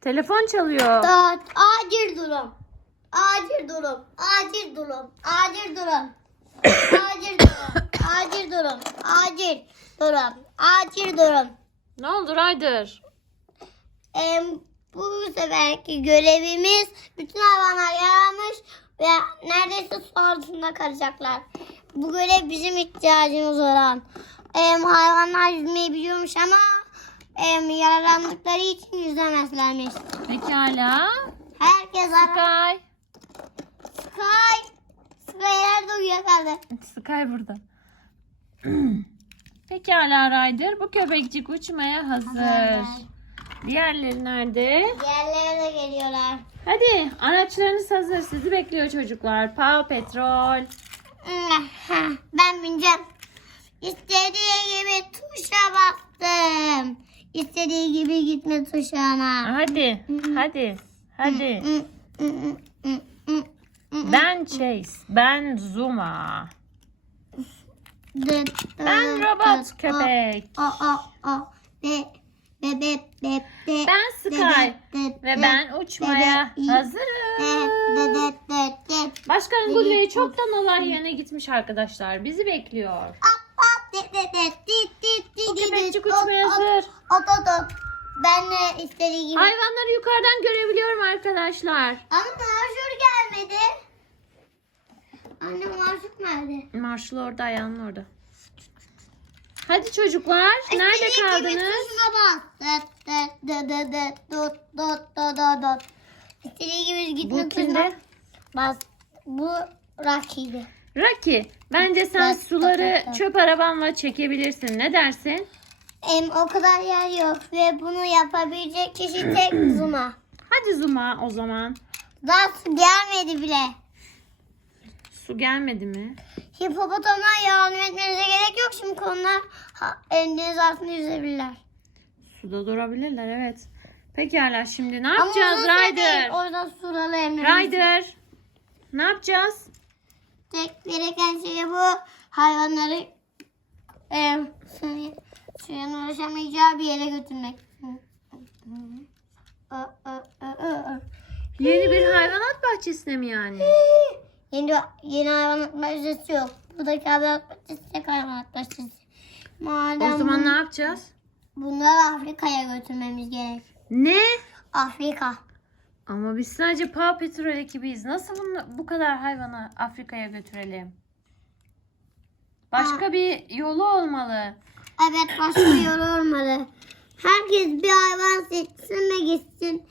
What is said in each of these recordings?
Telefon çalıyor. Dört. Acil durum. Acil durum. Acil durum. Acil durum. Acil durum. Acil durum. Acil durum. Acil durum. Ne oldu Ryder? Em, bu seferki görevimiz bütün hayvanlar yaramış ve neredeyse su altında kalacaklar. Bu görev bizim ihtiyacımız olan. Em, hayvanlar yüzmeyi biliyormuş ama em, yaralandıkları için yüzemezlermiş. Pekala. Herkes ara. Sky. Sky. Sky nerede uyuyakaldı? Sky burada. Pekala Ryder. Bu köpekçik uçmaya hazır. Diğerleri nerede? Diğerleri de geliyorlar. Hadi araçlarınız hazır. Sizi bekliyor çocuklar. Paw Petrol. Ben bineceğim. İstediği gibi tuşa bastım. İstediği gibi gitme tuşuna. Hadi. Hadi. Hadi. Ben Chase. Ben Zuma. Ben robot köpek. Be be be be be. Ben Sky. Ve ben uçmaya hazırım. Başkan Gulle'yi çoktan olay yerine gitmiş arkadaşlar. Bizi bekliyor. Bu köpekçik uçmaya hazır. Ot ot ot. Ben de istediği gibi. Hayvanları yukarıdan görebiliyorum arkadaşlar. Ama marşur gelmedi. Anne marşur nerede? Marshall orada ayağının orada. Hadi çocuklar. Nerede İstediği gibi kaldınız? tuşuna bas. Dıt dıt dıt dıt dıt dut dut dut dut dut. İstediği gibi gitme Bu tuşuna kimde? bas. Bu Rocky'di. Rocky. Bence sen Ben- suları çöp arabanla çekebilirsin. Ne dersin? Em, o kadar yer yok ve bunu yapabilecek kişi tek Zuma. Hadi Zuma o zaman. Daha su gelmedi bile. Su gelmedi mi? Hipopotamlar yardım etmenize gerek yok şimdi onlar ha, deniz altında yüzebilirler. Suda durabilirler evet. Pekala şimdi ne Ama yapacağız uzun süre değil, Ryder? Orada suralı emrimiz. Ryder. Ne yapacağız? Tek gereken şey bu hayvanları e, suyun ulaşamayacağı bir yere götürmek. Yeni bir hayvanat bahçesine mi yani? Yeni, yeni hayvanat bahçesi yok. Buradaki hayvanat bahçesi tek hayvanat bahçesi. Madem O zaman ne yapacağız? bunları Afrika'ya götürmemiz gerek. Ne? Afrika. Ama biz sadece Paw Patrol ekibiyiz. Nasıl bunu, bu kadar hayvanı Afrika'ya götürelim? Başka bir yolu olmalı. Evet başka yol olmalı. Herkes bir hayvan seçsin ve gitsin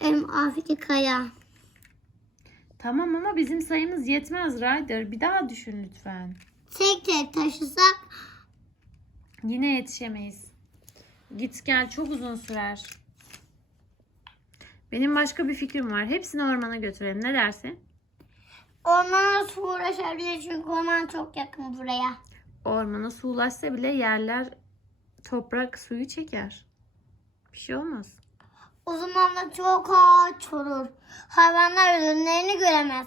em, Afrika'ya. Tamam ama bizim sayımız yetmez Ryder. Bir daha düşün lütfen. Tek tek taşısak Yine yetişemeyiz. Git gel çok uzun sürer. Benim başka bir fikrim var. Hepsini ormana götürelim. Ne dersin? ormana su uğraşabilir çünkü orman çok yakın buraya. Ormana su ulaşsa bile yerler toprak suyu çeker. Bir şey olmaz. O zaman da çok ağaç olur. Hayvanlar ürünlerini göremez.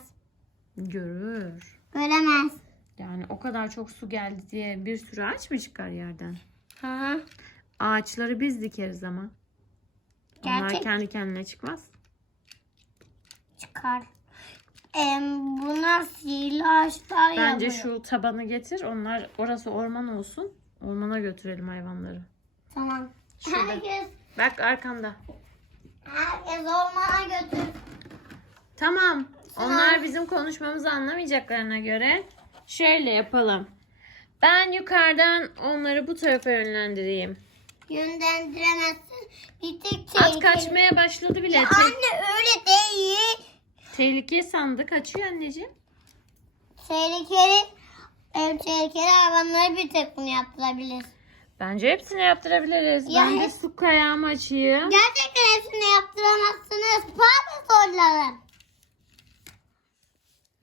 Görür. Göremez. Yani o kadar çok su geldi diye bir sürü ağaç mı çıkar yerden? Hı hı. Ağaçları biz dikeriz ama. Onlar Gerçek. kendi kendine çıkmaz. Çıkar. Em, bunlar sihirli ağaçlar Bence yapıyor. şu tabanı getir. Onlar orası orman olsun. Ormana götürelim hayvanları. Tamam. Şurada. Herkes, Bak arkanda. herkes ormana götür. Tamam. Onlar bizim konuşmamızı anlamayacaklarına göre şöyle yapalım. Ben yukarıdan onları bu tarafa yönlendireyim. Yönlendiremezsin. Bir tek At tehlikeli. kaçmaya başladı bile. Ya Te- anne öyle değil. tehlike sandı. Kaçıyor anneciğim. Tehlikeli, em, tehlikeli hayvanlara bir tek bunu yaptırabilir. Bence hepsini yaptırabiliriz. Ya ben de hep- su kayağımı açayım. Gerçekten hepsini yaptıramazsınız. Pardon sorularım.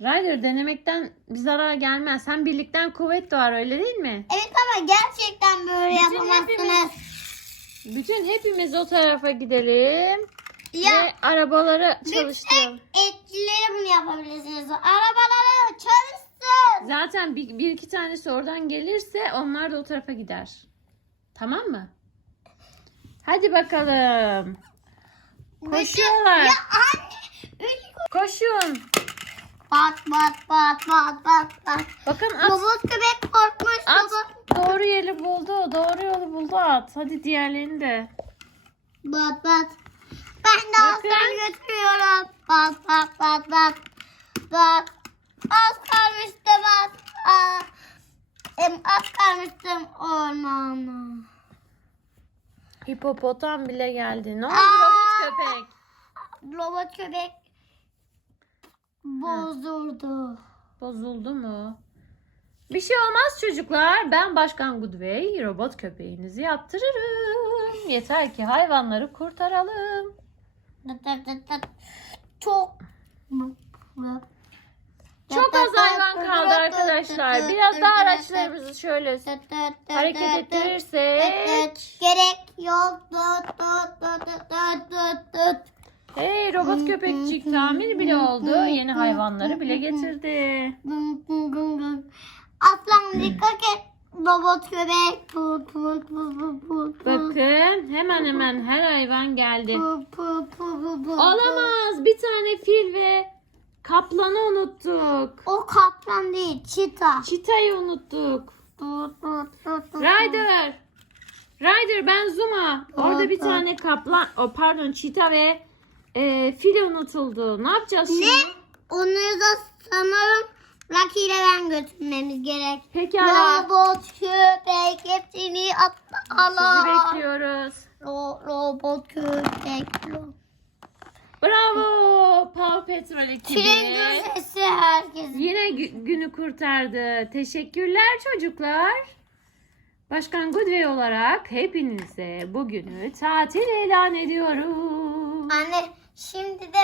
Ryder denemekten bir zarar gelmez. Hem birlikten kuvvet doğar öyle değil mi? Evet ama gerçekten böyle Bütün yapamazsınız. Bütün hepimiz o tarafa gidelim. Ya Ve arabaları çalıştıralım. tek etçileri bunu yapabilirsiniz. Arabaları çalışsın. Zaten bir, bir iki tanesi oradan gelirse onlar da o tarafa gider. Tamam mı? Hadi bakalım. Koşuyorlar. Ya anne. Koşun. Bat bat bat bat bat bat. Bakın at. Robot köpek korkmuş. At Robot. Doğru yeri buldu. Doğru yolu buldu at. Hadi diğerlerini de. Bat bat. Ben de Bakın. aslan götürüyorum. Bat bat bat bat. Bat. Az kalmıştı bat. Em, az kalmıştım ormana. Hipopotam bile geldi. Ne oldu robot köpek? Robot köpek bozuldu. Bozuldu mu? Bir şey olmaz çocuklar. Ben Başkan Goodway robot köpeğinizi yaptırırım. Yeter ki hayvanları kurtaralım. Çok Çok az hayvan kaldı arkadaşlar. Biraz daha araçlarımızı şöyle hareket ettirirsek. Gerek yok. Hey robot köpekçik tamir bile oldu. Yeni hayvanları bile getirdi. Aslan dikkat et. Robot köpek. Tut tut tut tut tut. Bakın hemen hemen her hayvan geldi. Tut tut tut tut tut. Olamaz. Bir tane fil ve kaplanı unuttuk. O kaplan değil, çita. Çitayı unuttuk. Tut tut. Ryder. Ryder ben Zuma. Orada bir tane kaplan, o pardon çita ve e, fil unutuldu. Ne yapacağız şimdi? Ne? Onları da sanırım Rocky ile ben götürmemiz gerek. Pekala. Robot köpek hepsini atla Sizi bekliyoruz. Ro- robot köpek. ro- Bravo. Paw Patrol ekibi. Tren sesi herkes. Yine gü- günü kurtardı. Teşekkürler çocuklar. Başkan Goodway olarak hepinize bugünü tatil ilan ediyorum. Anne şimdi de